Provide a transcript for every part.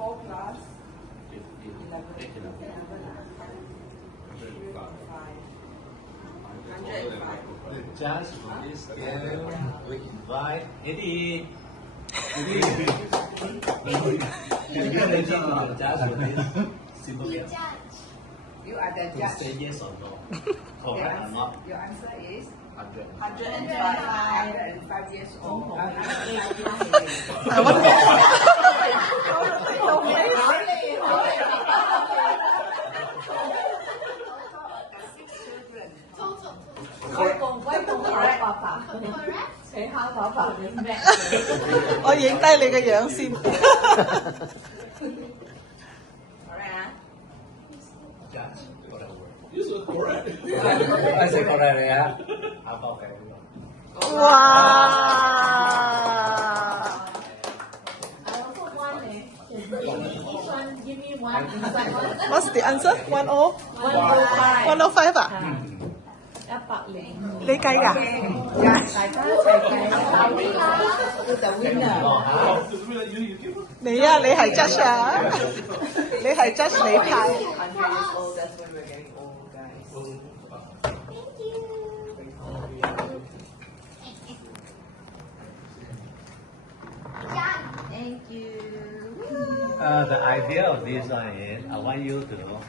4 plus 11. 105. Just for this game, we invite Eddie. Eddie, you can ready to judge for this simple game. You are the To judge. say yes or no. Correct or not? Your answer is 100. 105 years old. Correct. 我影低你嘅樣先。Judge, whatever. You said correct. I say correct, yeah. How about everyone? 哇 ！What's the answer? 10? 105啊？你計啊？你啊，你係 judge 啊？你係 judge 你派。 100 years old, that's when we're getting old, guys. Thank you. The idea of this one is I want you to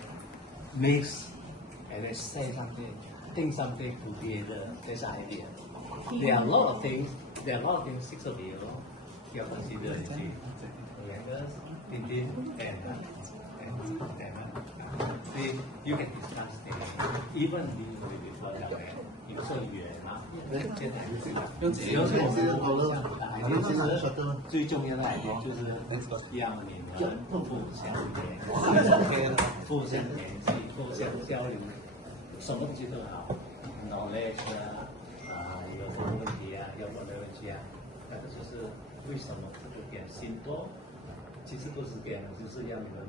mix and then say something, think something together. That's the idea. There are a lot of things. There are a lot of things. 6 of you can consider. You see, Letters, Tintin, and see, you can discuss things. Even before that, you so 远啊，现在用只有最重要的来源就是让你们互相互相联系、互相交流，什么东西都好 ，knowledge 有什么问题啊，有什么问题啊，那个就是为什么这个点心多，其实不是点，就是让你们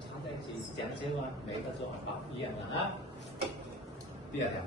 常在一起讲些话，每一个做法不一样的啊。第二条。